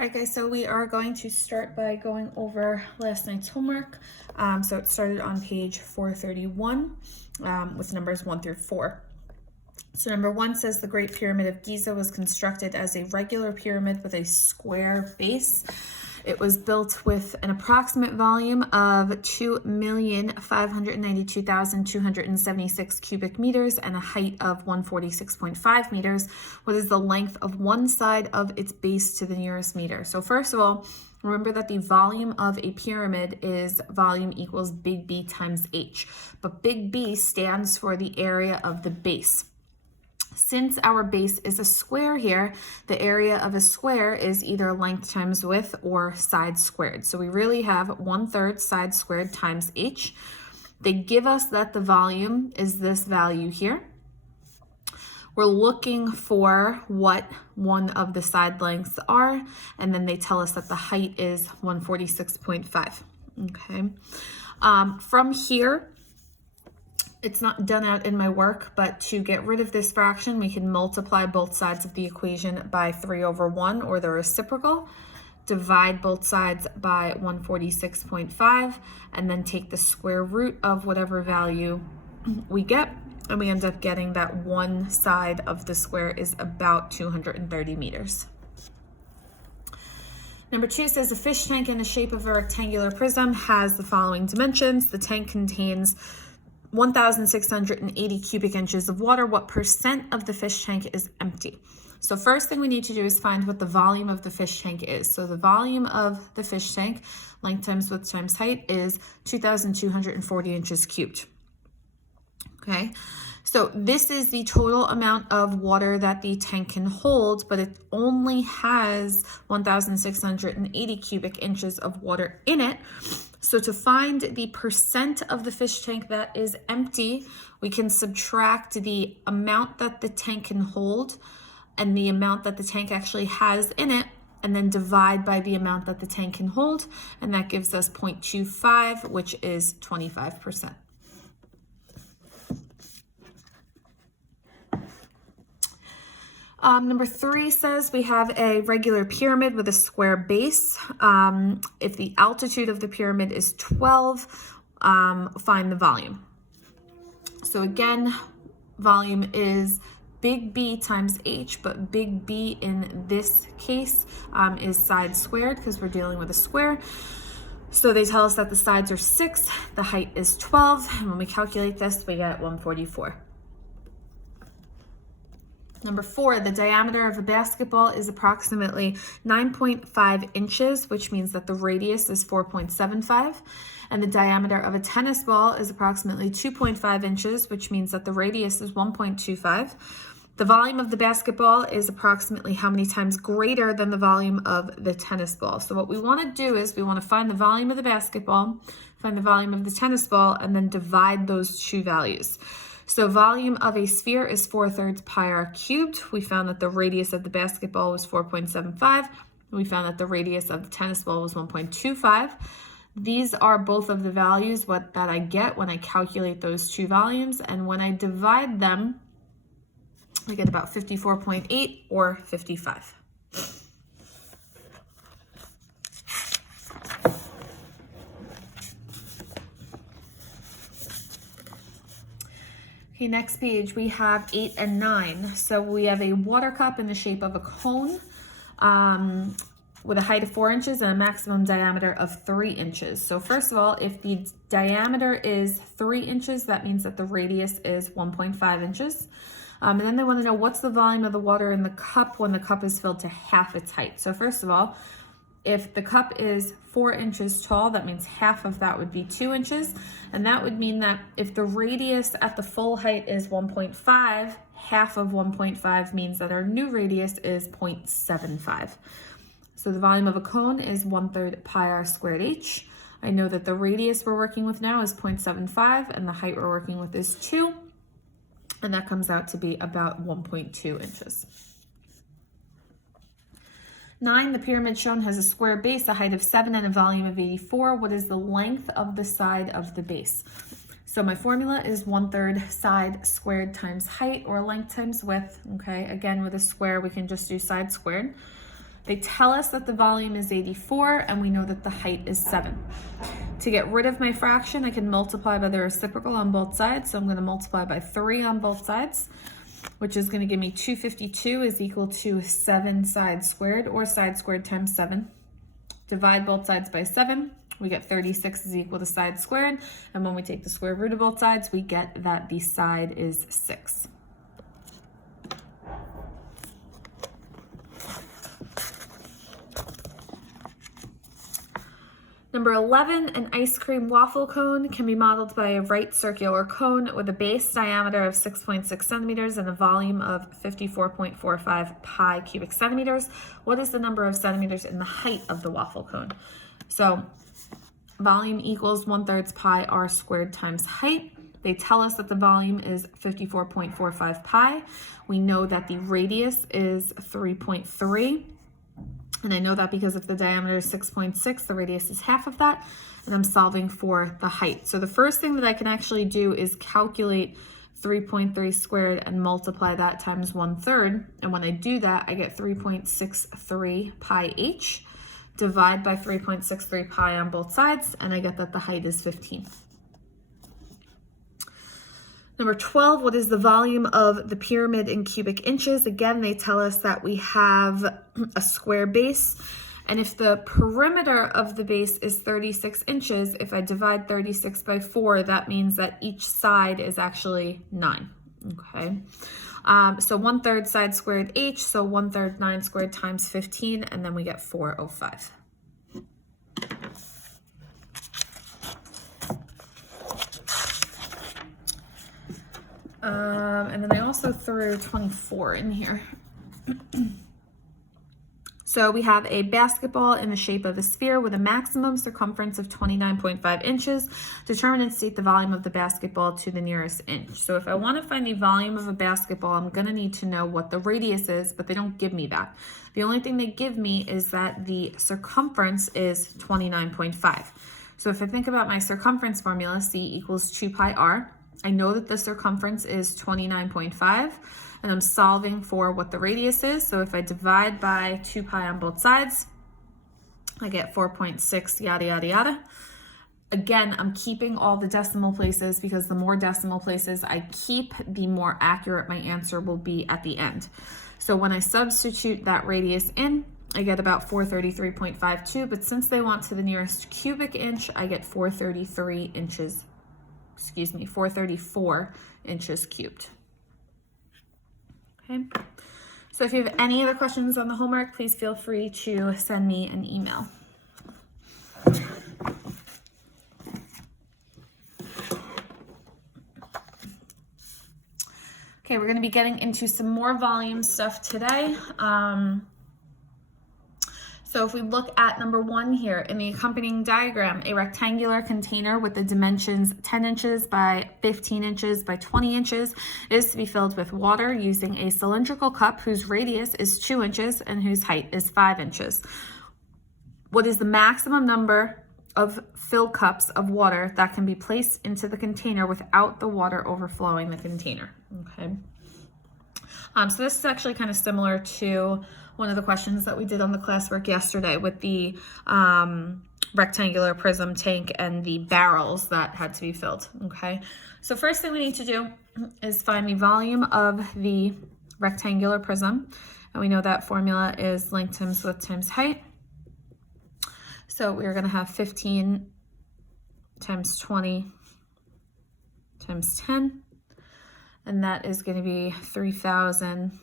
Alright guys, so we are going to start by going over last night's homework. So it started on page 431 with numbers 1 through 4. So number 1 says the Great Pyramid of Giza was constructed as a regular pyramid with a square base. It was built with an approximate volume of 2,592,276 cubic meters and a height of 146.5 meters. What is the length of one side of its base to the nearest meter? So first of all, remember that the volume of a pyramid is volume equals big B times H, but big B stands for the area of the base. Since our base is a square here, the area of a square is either length times width or side squared. So we really have 1/3 side squared times h. They give us that the volume is this value here. We're looking for what one of the side lengths are, and then they tell us that the height is 146.5. Okay. From here, it's not done out in my work, but to get rid of this fraction, we can multiply both sides of the equation by 3/1 or the reciprocal, divide both sides by 146.5, and then take the square root of whatever value we get, and we end up getting that one side of the square is about 230 meters. Number 2 says a fish tank in the shape of a rectangular prism has the following dimensions. The tank contains 1,680 cubic inches of water. What percent of the fish tank is empty? So first thing we need to do is find what the volume of the fish tank is. So the volume of the fish tank, length times width times height, is 2,240 inches cubed. Okay, so this is the total amount of water that the tank can hold, but it only has 1,680 cubic inches of water in it. So to find the percent of the fish tank that is empty, we can subtract the amount that the tank can hold and the amount that the tank actually has in it, and then divide by the amount that the tank can hold, and that gives us 0.25, which is 25%. Number 3 says we have a regular pyramid with a square base. If the altitude of the pyramid is 12, find the volume. So again, volume is big B times H, but big B in this case is side squared because we're dealing with a square. So they tell us that the sides are 6, the height is 12, and when we calculate this, we get 144. Number 4, the diameter of a basketball is approximately 9.5 inches, which means that the radius is 4.75. And the diameter of a tennis ball is approximately 2.5 inches, which means that the radius is 1.25. The volume of the basketball is approximately how many times greater than the volume of the tennis ball. So what we want to do is we want to find the volume of the basketball, find the volume of the tennis ball, and then divide those two values. So volume of a sphere is 4/3 pi r cubed. We found that the radius of the basketball was 4.75. We found that the radius of the tennis ball was 1.25. These are both of the values that I get when I calculate those two volumes. And when I divide them, I get about 54.8 or 55. Okay, next page, we have 8 and 9. So we have a water cup in the shape of a cone with a height of 4 inches and a maximum diameter of 3 inches. So first of all, if the diameter is 3 inches, that means that the radius is 1.5 inches. And then they want to know what's the volume of the water in the cup when the cup is filled to half its height. So first of all, if the cup is 4 inches tall, that means half of that would be 2 inches. And that would mean that if the radius at the full height is 1.5, half of 1.5 means that our new radius is 0.75. So the volume of a cone is 1/3 pi r squared h. I know that the radius we're working with now is 0.75 and the height we're working with is 2. And that comes out to be about 1.2 inches. 9, the pyramid shown has a square base, a height of 7, and a volume of 84. What is the length of the side of the base? So my formula is 1/3 side squared times height, or length times width. Okay, again, with a square, we can just do side squared. They tell us that the volume is 84 and we know that the height is 7. To get rid of my fraction, I can multiply by the reciprocal on both sides. So I'm going to multiply by 3 on both sides, which is going to give me 252 is equal to 7 side squared, or side squared times 7. Divide both sides by 7. We get 36 is equal to side squared. And when we take the square root of both sides, we get that the side is 6. Number 11, an ice cream waffle cone can be modeled by a right circular cone with a base diameter of 6.6 centimeters and a volume of 54.45 pi cubic centimeters. What is the number of centimeters in the height of the waffle cone? So volume equals 1/3 pi r squared times height. They tell us that the volume is 54.45 pi. We know that the radius is 3.3. And I know that because if the diameter is 6.6, the radius is half of that, and I'm solving for the height. So the first thing that I can actually do is calculate 3.3 squared and multiply that times 1/3. And when I do that, I get 3.63 pi h. Divide by 3.63 pi on both sides, and I get that the height is 15. Number 12, what is the volume of the pyramid in cubic inches? Again, they tell us that we have a square base, and if the perimeter of the base is 36 inches, if I divide 36 by 4, that means that each side is actually 9, okay? So 1/3 side squared h, so 1/3 9 squared times 15, and then we get 405. And then I also threw 24 in here. So we have a basketball in the shape of a sphere with a maximum circumference of 29.5 inches. Determine and state the volume of the basketball to the nearest inch. So if I want to find the volume of a basketball, I'm going to need to know what the radius is, but they don't give me that. The only thing they give me is that the circumference is 29.5. So if I think about my circumference formula, C equals 2 pi r. I know that the circumference is 29.5, and I'm solving for what the radius is. So if I divide by 2 pi on both sides, I get 4.6, yada, yada, yada. Again, I'm keeping all the decimal places because the more decimal places I keep, the more accurate my answer will be at the end. So when I substitute that radius in, I get about 433.52, but since they want to the nearest cubic inch, I get 434 inches cubed. Okay. So if you have any other questions on the homework, please feel free to send me an email. Okay, we're going to be getting into some more volume stuff today. So if we look at number 1 here in the accompanying diagram, a rectangular container with the dimensions 10 inches by 15 inches by 20 inches is to be filled with water using a cylindrical cup whose radius is 2 inches and whose height is 5 inches. What is the maximum number of fill cups of water that can be placed into the container without the water overflowing the container? Okay. So this is actually kind of similar to one of the questions that we did on the classwork yesterday with the rectangular prism tank and the barrels that had to be filled, okay? So first thing we need to do is find the volume of the rectangular prism, and we know that formula is length times width times height. So we're going to have 15 times 20 times 10, and that is going to be 3,000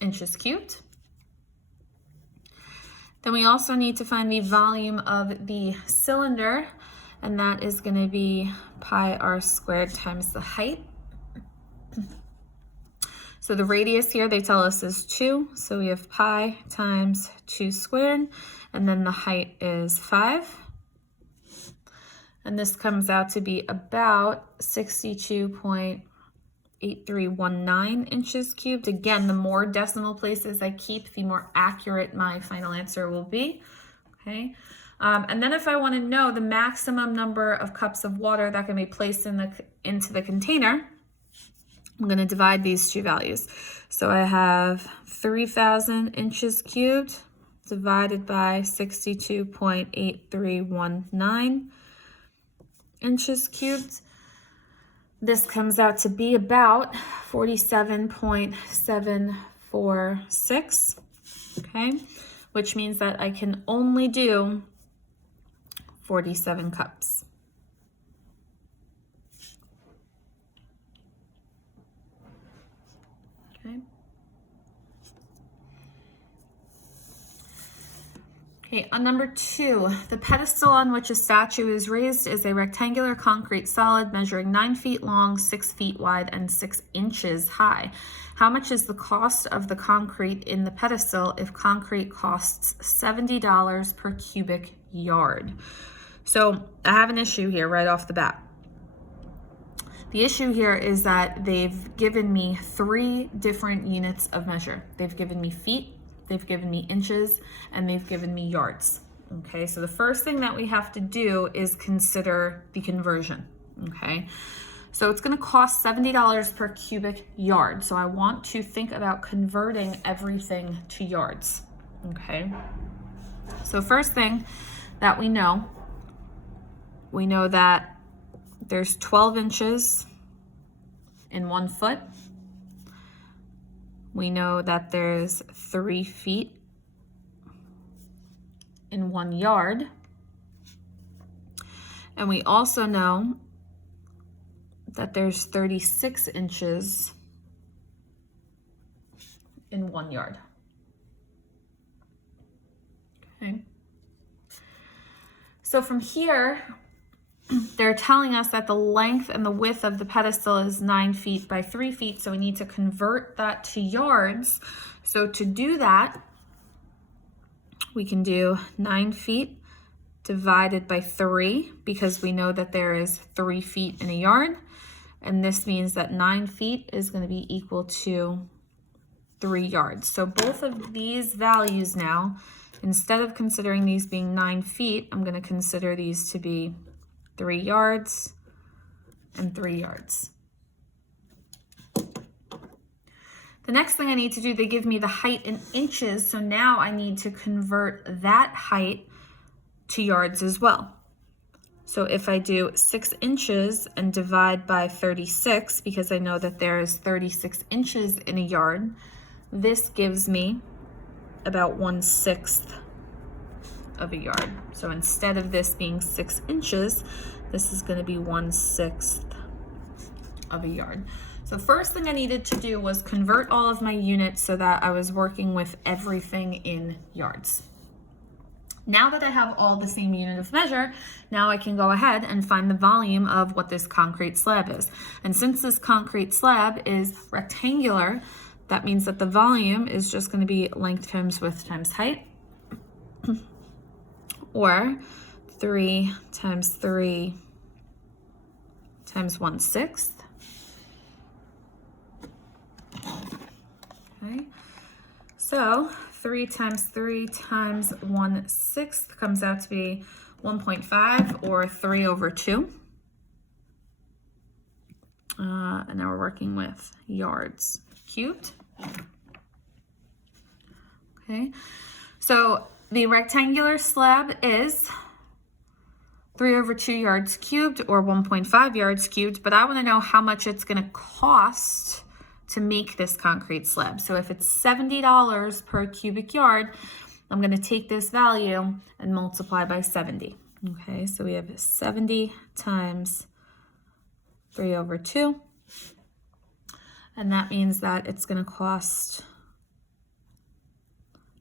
inches cubed. Then we also need to find the volume of the cylinder, and that is going to be pi r squared times the height. So the radius here, they tell us, is 2. So we have pi times 2 squared, and then the height is 5. And this comes out to be about 62.8319 inches cubed. Again, the more decimal places I keep, the more accurate my final answer will be. Okay. And then if I want to know the maximum number of cups of water that can be placed into the container, I'm going to divide these two values. So I have 3,000 inches cubed divided by 62.8319 inches cubed. This comes out to be about 47.746, okay? Which means that I can only do 47 cups. Okay. Okay, on number 2, the pedestal on which a statue is raised is a rectangular concrete solid measuring 9 feet long, 6 feet wide, and 6 inches high. How much is the cost of the concrete in the pedestal if concrete costs $70 per cubic yard? So I have an issue here right off the bat. The issue here is that they've given me 3 different units of measure. They've given me feet, they've given me inches, and they've given me yards. Okay, so the first thing that we have to do is consider the conversion. Okay, so it's going to cost $70 per cubic yard. So I want to think about converting everything to yards. Okay, so first thing that we know that there's 12 inches in 1 foot. We know that there's 3 feet in 1 yard. And we also know that there's 36 inches in 1 yard. Okay. So from here, they're telling us that the length and the width of the pedestal is 9 feet by 3 feet, so we need to convert that to yards. So to do that, we can do 9 feet divided by 3, because we know that there is 3 feet in a yard, and this means that 9 feet is going to be equal to 3 yards. So both of these values now, instead of considering these being 9 feet, I'm going to consider these to be 3 yards and 3 yards. The next thing I need to do, they give me the height in inches, so now I need to convert that height to yards as well. So if I do 6 inches and divide by 36, because I know that there is 36 inches in a yard, this gives me about 1/6 of a yard. So instead of this being 6 inches, this is going to be 1/6 of a yard. So first thing I needed to do was convert all of my units so that I was working with everything in yards. Now that I have all the same unit of measure, now I can go ahead and find the volume of what this concrete slab is. And since this concrete slab is rectangular, that means that the volume is just going to be length times width times height, or 3 times 3 times 1/6. Okay, so 3 times 3 times 1/6 comes out to be 1.5, or 3/2. And now we're working with yards cubed. Okay, so the rectangular slab is 3/2 yards cubed, or 1.5 yards cubed, but I want to know how much it's going to cost to make this concrete slab. So if it's $70 per cubic yard, I'm going to take this value and multiply by 70. Okay, so we have 70 times 3/2, and that means that it's going to cost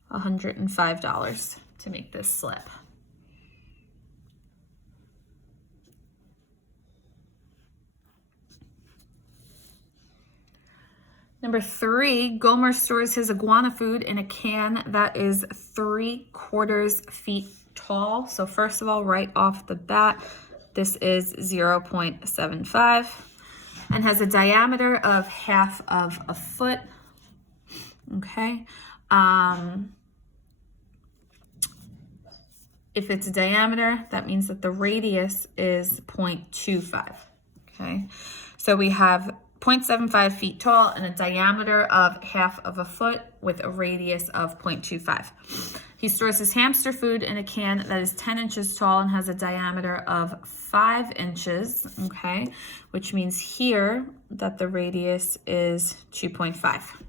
$105 to make this slab. Number 3, Gomer stores his iguana food in a can that is 3/4 feet tall. So first of all, right off the bat, this is 0.75 and has a diameter of 1/2 of a foot. Okay. If it's a diameter, that means that the radius is 0.25. Okay. So we have 0.75 feet tall and a diameter of half of a foot with a radius of 0.25. He stores his hamster food in a can that is 10 inches tall and has a diameter of 5 inches, okay, which means here that the radius is 2.5.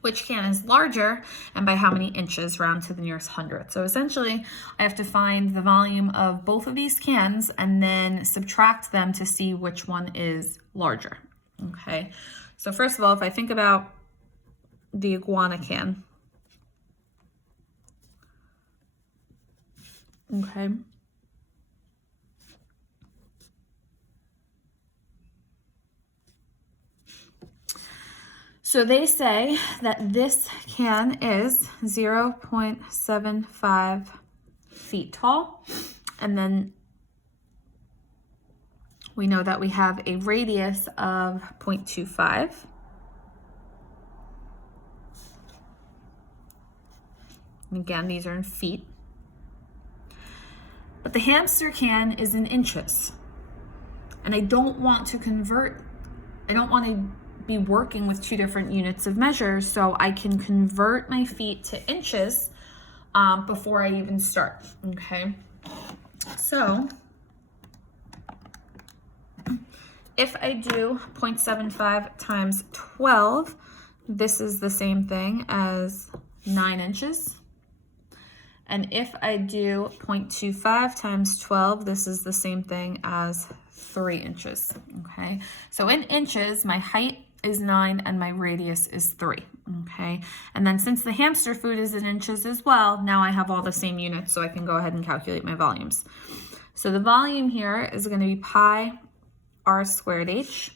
Which can is larger and by how many inches, round to the nearest hundredth. So essentially, I have to find the volume of both of these cans and then subtract them to see which one is larger, okay? So first of all, if I think about the iguana can, okay, so they say that this can is 0.75 feet tall, and then we know that we have a radius of 0.25. And again, these are in feet. But the hamster can is in inches. And I don't want to convert, I don't want to be working with two different units of measure, so I can convert my feet to inches before I even start, okay? So if I do 0.75 times 12, this is the same thing as 9 inches. And if I do 0.25 times 12, this is the same thing as 3 inches, okay? So in inches, my height is 9 and my radius is 3, okay? And then since the hamster food is in inches as well, now I have all the same units, so I can go ahead and calculate my volumes. So the volume here is going to be pi r squared h,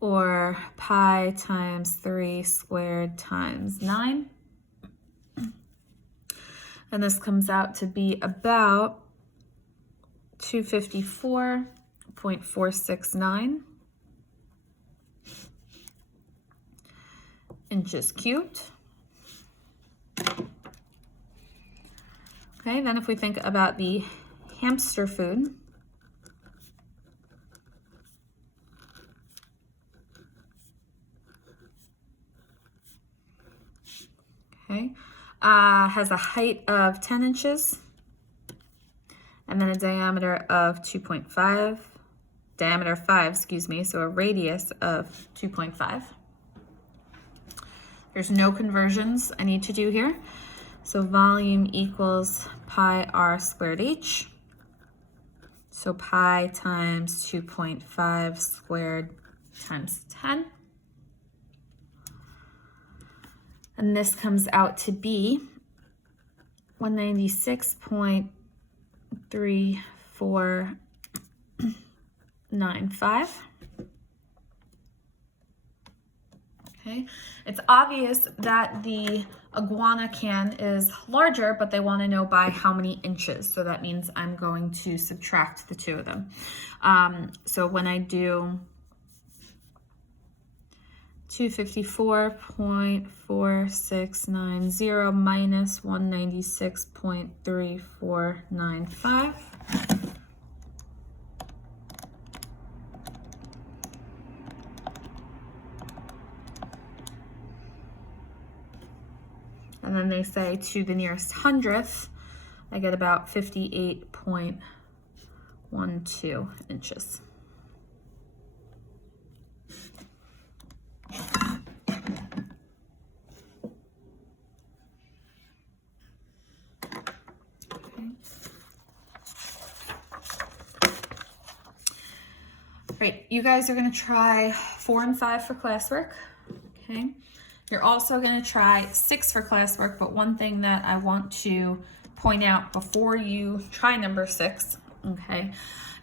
or pi times 3 squared times 9. And this comes out to be about 254.469 inches cubed. Okay, then if we think about the hamster food, okay, has a height of 10 inches and then a diameter of 2.5, diameter 5, excuse me, so a radius of 2.5. There's no conversions I need to do here. So volume equals pi r squared h. So pi times 2.5 squared times 10. And this comes out to be 196.3495. Okay, it's obvious that the iguana can is larger, but they want to know by how many inches. So that means I'm going to subtract the two of them. So when I do 254.4690 minus 196.3495. And then they say to the nearest hundredth, I get about 58.12 inches. Great, you guys are going to try 4 and 5 for classwork, okay? You're also going to try 6 for classwork, but one thing that I want to point out before you try number 6, okay,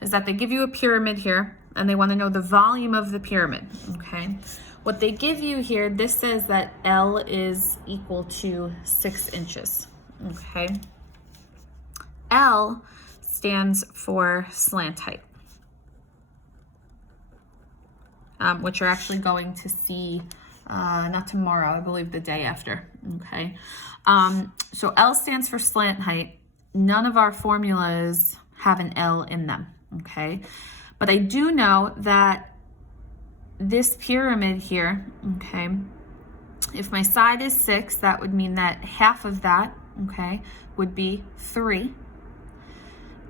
is that they give you a pyramid here, and they want to know the volume of the pyramid, okay? What they give you here, this says that L is equal to 6 inches, okay? L stands for slant height, which you're actually going to see not tomorrow, I believe the day after, okay? So L stands for slant height. None of our formulas have an L in them, okay? But I do know that this pyramid here, okay, if my side is 6, that would mean that half of that, okay, would be 3.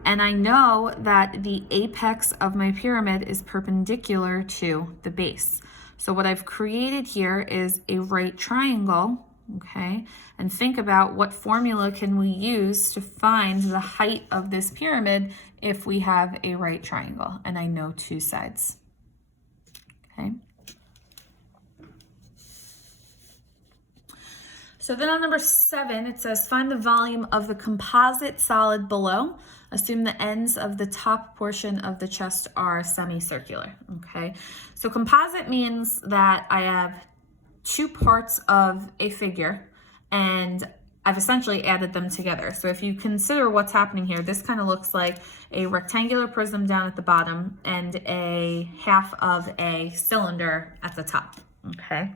And I know that the apex of my pyramid is perpendicular to the base. So what I've created here is a right triangle, okay? And think about what formula can we use to find the height of this pyramid if we have a right triangle and I know 2 sides, okay? So then on number 7, it says find the volume of the composite solid below. Assume the ends of the top portion of the chest are semicircular, okay? So composite means that I have 2 parts of a figure and I've essentially added them together. So if you consider what's happening here, this kind of looks like a rectangular prism down at the bottom and a half of a cylinder at the top, okay?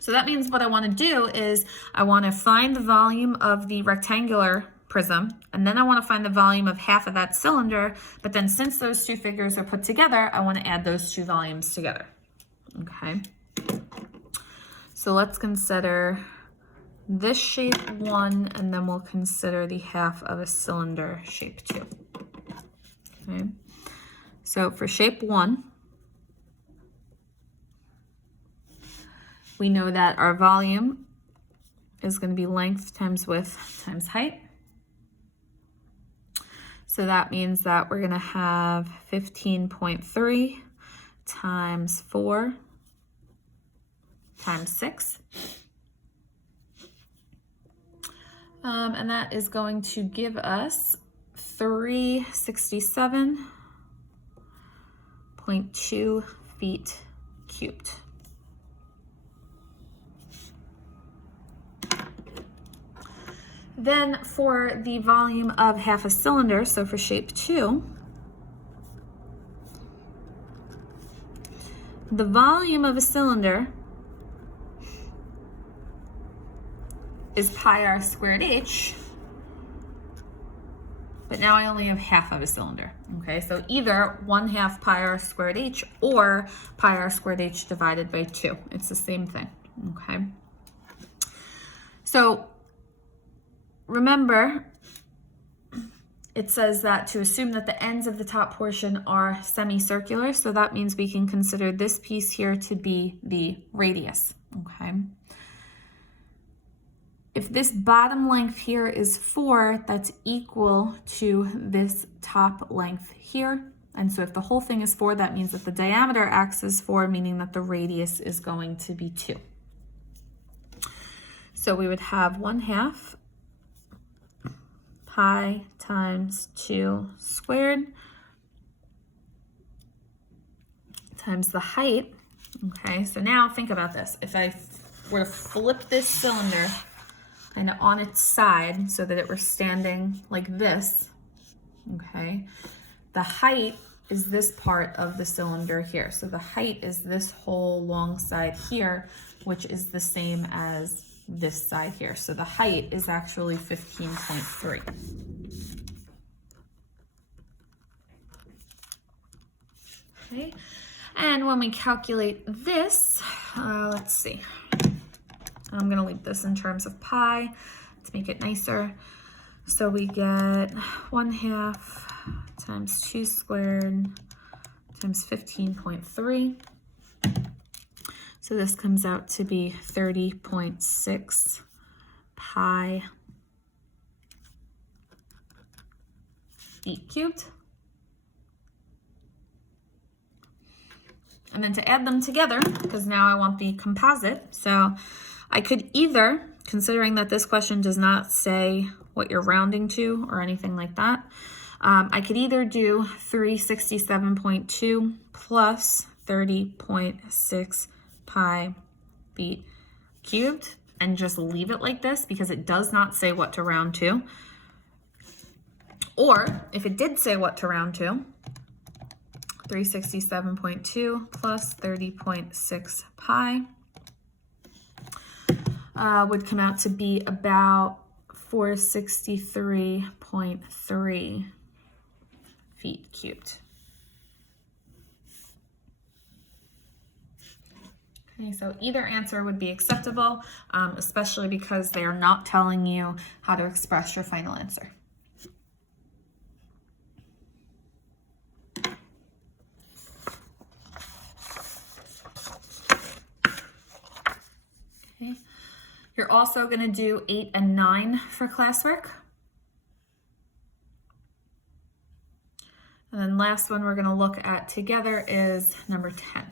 So that means what I want to do is I want to find the volume of the rectangular prism, and then I want to find the volume of half of that cylinder, but then since those 2 figures are put together, I want to add those 2 volumes together, okay? So let's consider this shape 1, and then we'll consider the half of a cylinder shape 2, okay? So for shape 1, we know that our volume is going to be length times width times height. So that means that we're going to have 15.3 times 4 times 6. And that is going to give us 367.2 feet cubed. Then for the volume of half a cylinder, so for shape 2, the volume of a cylinder is pi r squared h, but now I only have half of a cylinder, okay? So either 1/2 pi r squared h or pi r squared h divided by 2. It's the same thing, okay? So remember, it says that to assume that the ends of the top portion are semicircular, so that means we can consider this piece here to be the radius, okay? If this bottom length here is 4, that's equal to this top length here. And so if the whole thing is 4, that means that the diameter axis is 4, meaning that the radius is going to be 2. So we would have 1/2 pi times 2 squared times the height. Okay, so now think about this. If I were to flip this cylinder kind of on its side so that it were standing like this, okay, the height is this part of the cylinder here. So the height is this whole long side here, which is the same as this side here. So the height is actually 15.3. Okay, and when we calculate this, let's see, I'm gonna leave this in terms of pi to make it nicer. So we get 1/2 times 2 squared times 15.3. So this comes out to be 30.6 pi feet cubed. And then to add them together, because now I want the composite, so I could either, considering that this question does not say what you're rounding to or anything like that, I could either do 367.2 plus 30.6 pi feet cubed and just leave it like this because it does not say what to round to. Or if it did say what to round to, 367.2 plus 30.6 pi would come out to be about 463.3 feet cubed. Okay, so either answer would be acceptable, especially because they are not telling you how to express your final answer. Okay. You're also going to do 8 and 9 for classwork. And then last one we're going to look at together is number 10.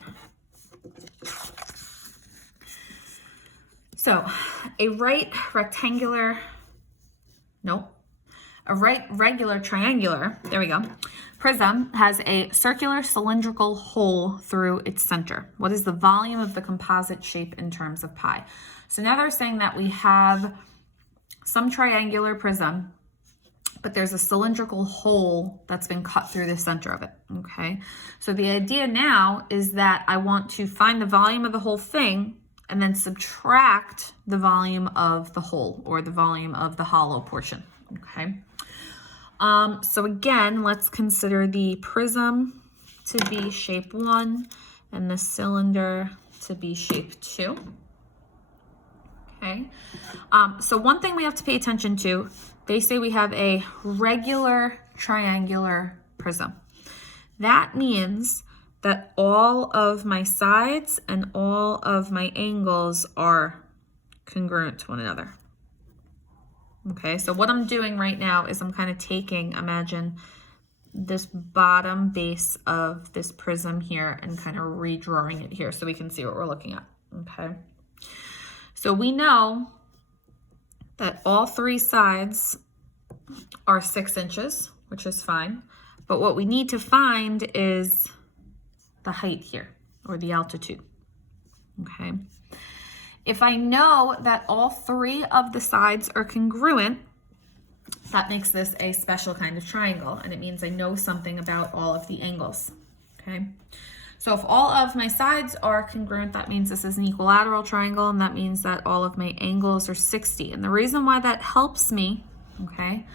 So a right rectangular, nope, a right regular triangular, there we go, prism has a circular cylindrical hole through its center. What is the volume of the composite shape in terms of pi? So now they're saying that we have some triangular prism, but there's a cylindrical hole that's been cut through the center of it, okay? So the idea now is that I want to find the volume of the whole thing and then subtract the volume of the hole, or the volume of the hollow portion, okay? So again, let's consider the prism to be shape 1 and the cylinder to be shape 2. Okay, so one thing we have to pay attention to, they say we have a regular triangular prism. That means that all of my sides and all of my angles are congruent to one another. Okay, so what I'm doing right now is I'm kind of taking, imagine this bottom base of this prism here and kind of redrawing it here so we can see what we're looking at, okay? So we know that all 3 sides are 6 inches, which is fine, but what we need to find is the height here, or the altitude, okay? If I know that all 3 of the sides are congruent, that makes this a special kind of triangle, and it means I know something about all of the angles, okay? So if all of my sides are congruent, that means this is an equilateral triangle, and that means that all of my angles are 60. And the reason why that helps me, okay,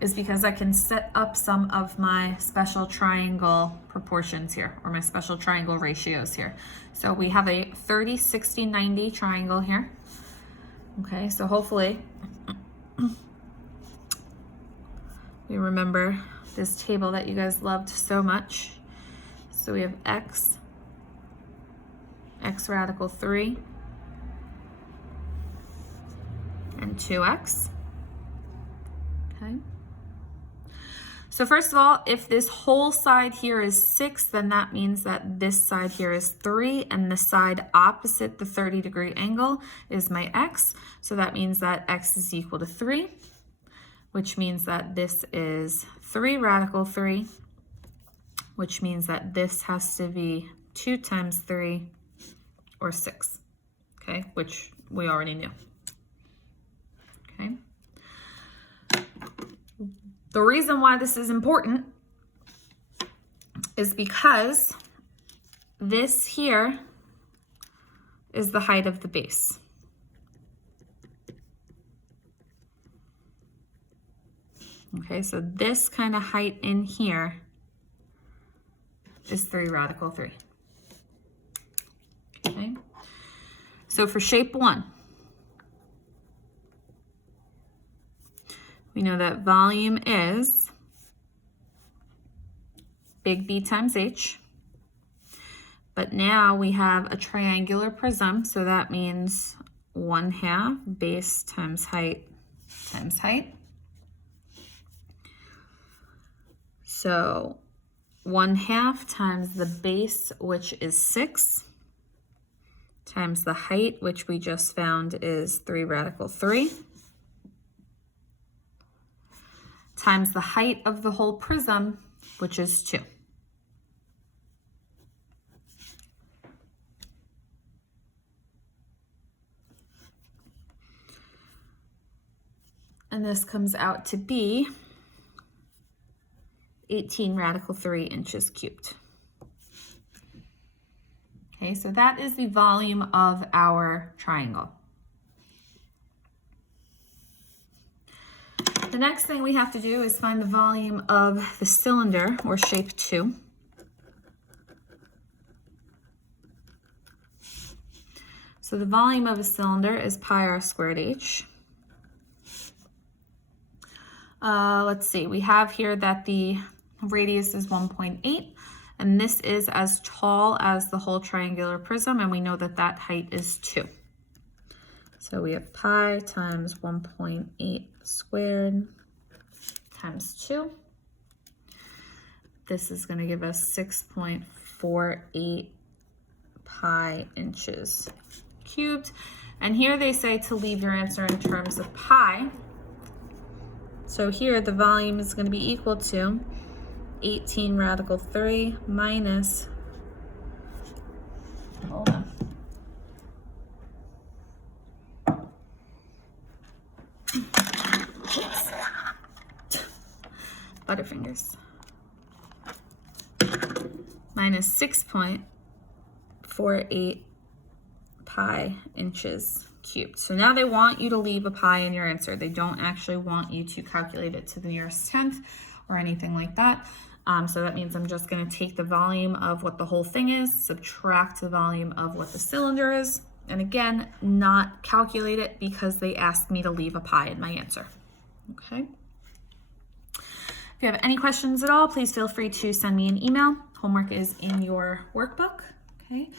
is because I can set up some of my special triangle proportions here, or my special triangle ratios here. So we have a 30, 60, 90 triangle here. Okay, so hopefully we remember this table that you guys loved so much. So we have x radical 3, and 2x. Okay. So first of all, if this whole side here is 6, then that means that this side here is 3, and the side opposite the 30-degree angle is my x. So that means that x is equal to 3, which means that this is 3 radical 3, which means that this has to be 2 times 3, or 6, okay, which we already knew, okay? The reason why this is important is because this here is the height of the base. Okay, so this kind of height in here is 3 radical 3. Okay, so for shape 1, we know that volume is big B times H, but now we have a triangular prism, so that means 1/2 base times height times height. So 1/2 times the base, which is 6, times the height, which we just found is 3 radical 3, times the height of the whole prism, which is 2. And this comes out to be 18 radical 3 inches cubed. Okay, so that is the volume of our triangle. The next thing we have to do is find the volume of the cylinder, or shape 2. So the volume of a cylinder is pi r squared h. Let's see, we have here that the radius is 1.8, and this is as tall as the whole triangular prism, and we know that that height is 2. So we have pi times 1.8 squared times 2. This is going to give us 6.48 pi inches cubed. And here they say to leave your answer in terms of pi. So here the volume is going to be equal to 18 radical 3 minus, hold on, Butterfingers, minus 6.48 pi inches cubed. So now they want you to leave a pi in your answer. They don't actually want you to calculate it to the nearest tenth or anything like that. So that means I'm just going to take the volume of what the whole thing is, subtract the volume of what the cylinder is, and again, not calculate it because they asked me to leave a pi in my answer. Okay. If you have any questions at all, please feel free to send me an email. Homework is in your workbook. Okay.